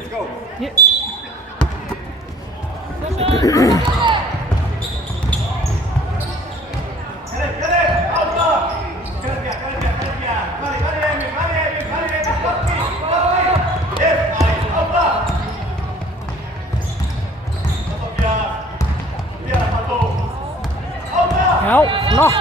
Yeah. Já, flott.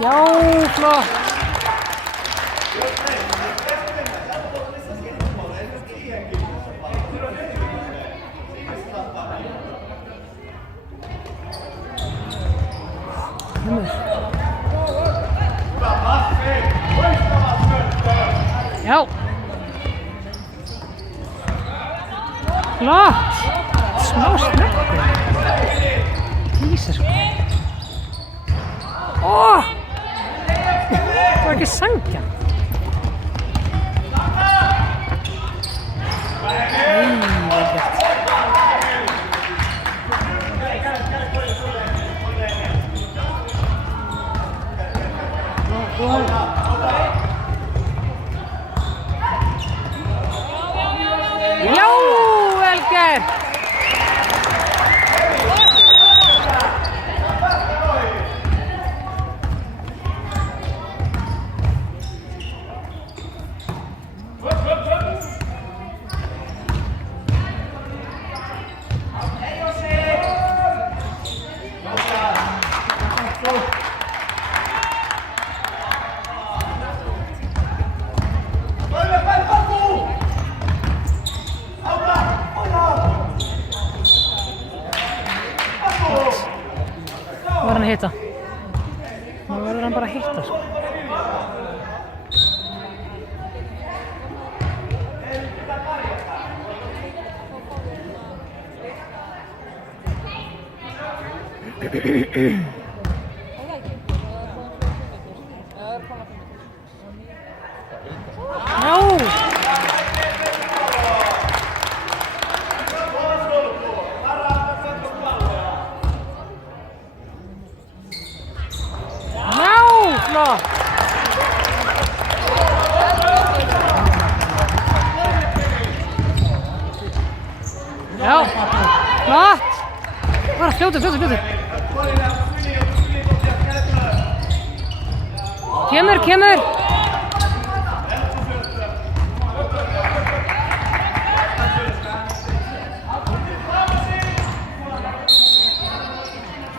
Já, flott. Já. Flott. Smá snöggur. Jesus. Åh! Það var ekki sanngjarnt. Vel gert. Já, vel gert. Var hann að hitta? Nú verður hann bara að hitta sko. Flott. Já, flott. Bara fljótur. Kemur.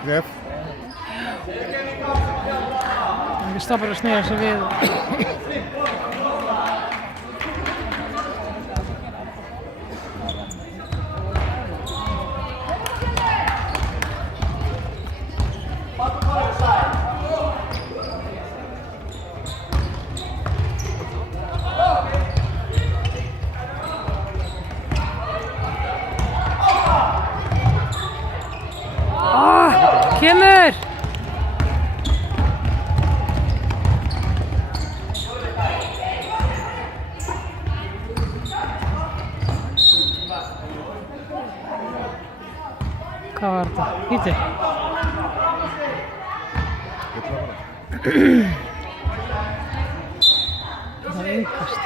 Skref. Við stoppar að sneiða sig við. Kemur! Hvað var þetta? Víti? Það var innkast.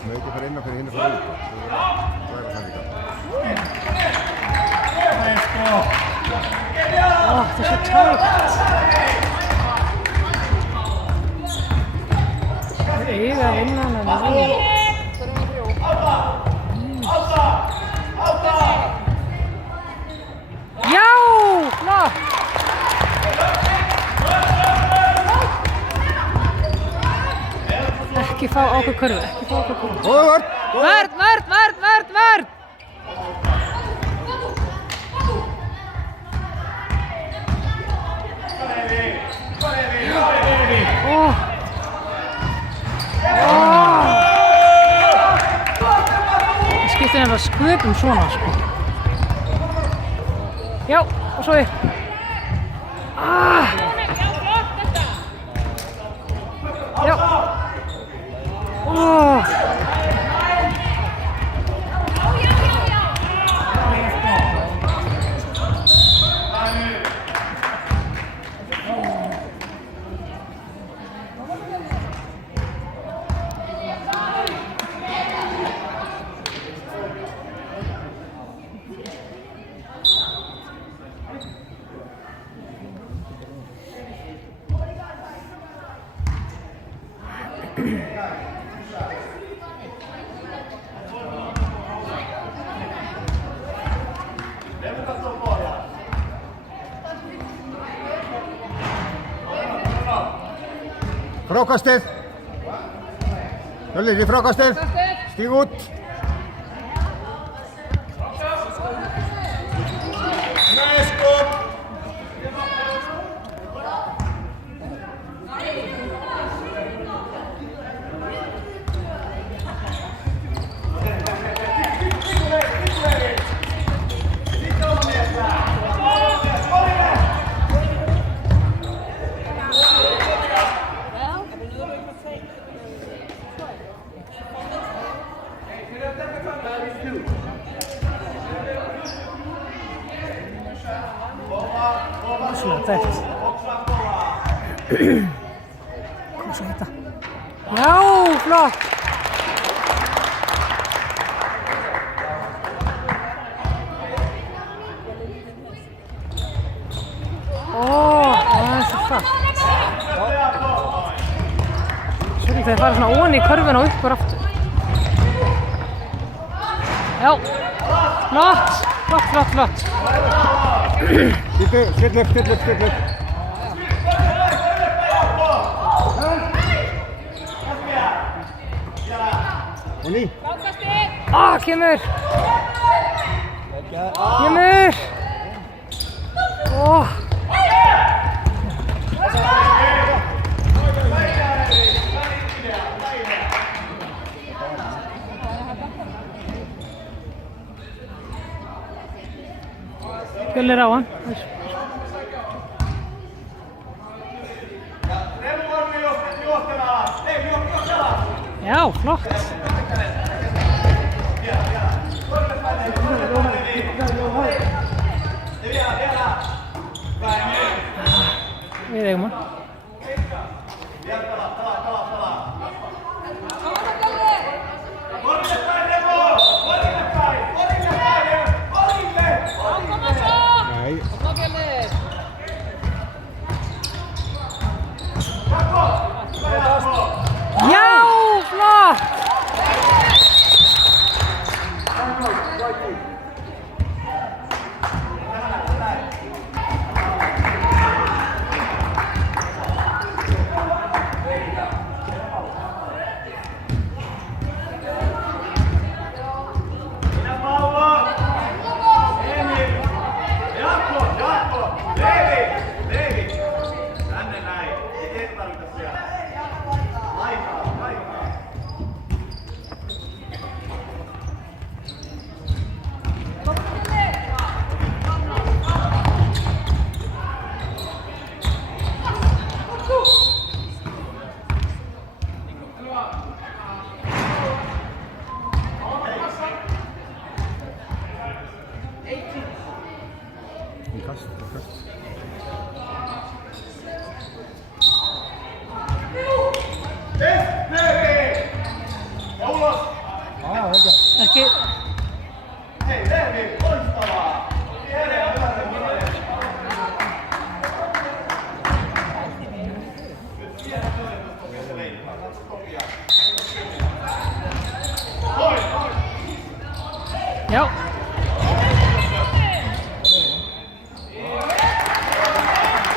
Nei, ekki fara inn og fyrir hinn að fara út. Það er það líka. Ó, það er svo tægt. Það er eiga að vinna hana með því. Já, flott. Ekki fá okkur kurvu, Góða vörn! Vörn! er það sköpum svona, sko. Já, og svo upp. Já. Frákastið. Hjörleifur í frákastið. Stíg út. Nei, sko. Svona tæft. Kom svo hitta. Já, flott. Það er svo flott. Svolítið þegar það fara svona ofan í körfuna og upp og aftur. Já, flott. Still upp. Og ný. Kemur. Gullir á hann. Já, flott. Við eigum hann. Já, flott! Ekki. Hei, Levi, loistavaa! Já.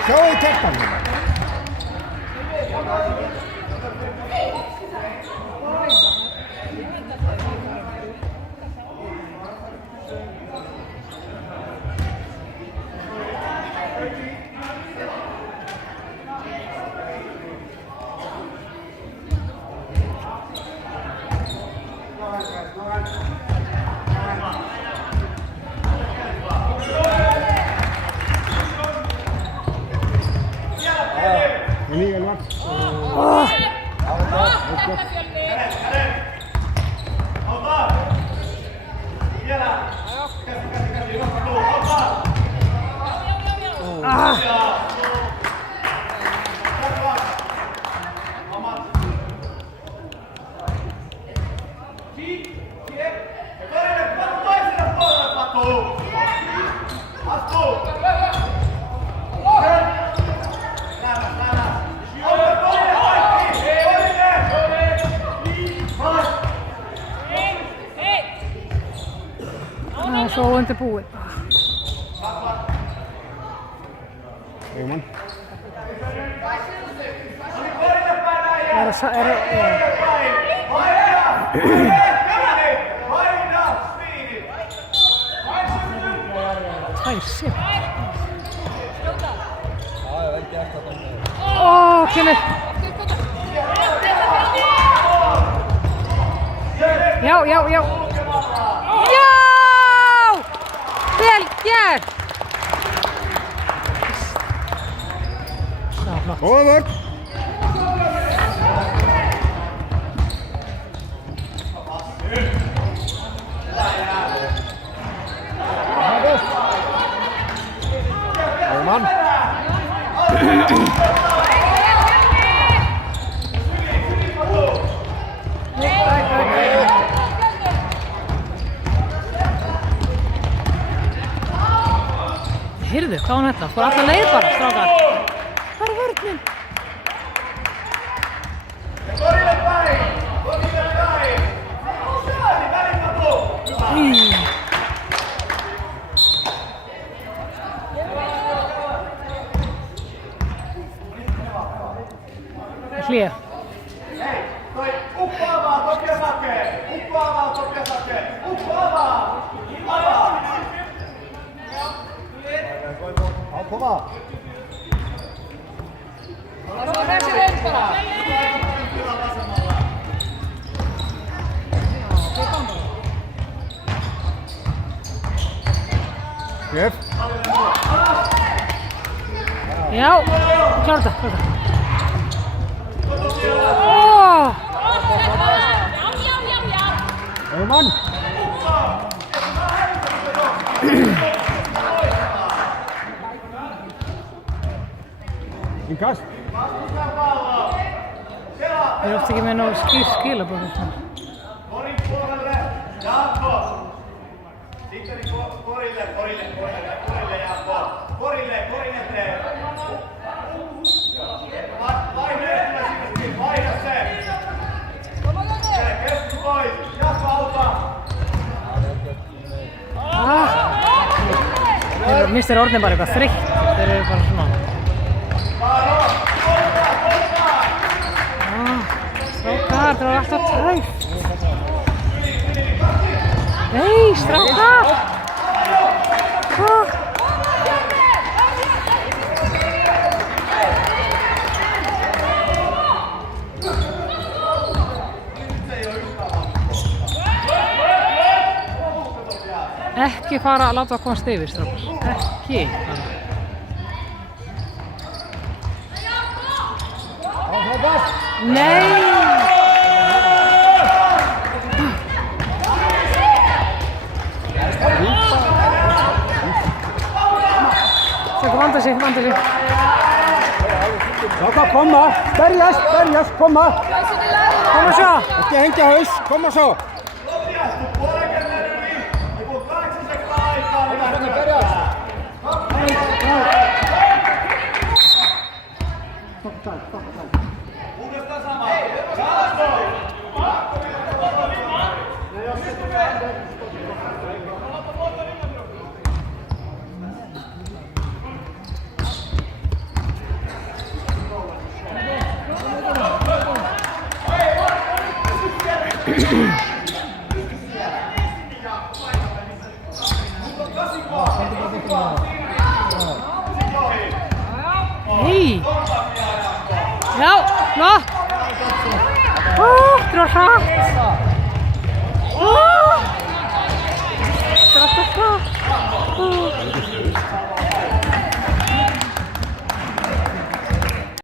Sjáu keppan. Svo undir búið. Eimann. Tæsir. Kemur. Já. Vel gert! Já, flott. Góða vörn! Eimann! Heyrðu, hvað var þetta? Fór alla leið bara, strákar. Hvað er vörnin? Hlýja. Koma! Jeff! Já, klára þetta. Eimann! Inkast! Ég er oft ekki með nógu skilabóð. Mistir orðin bara eitthvað þreytt. Þeir eru bara svona. Strákar, það var alltaf tæft. Nei, strákar! Ekki fara að láta það komast yfir, strákar. Ekki fara. Nei! Svo vanda sig. Strákar, koma! Berjast, koma! Koma svo! Ekki hengja haus, koma svo! Hei! Já, flott! Það var hratt! Það var hratt!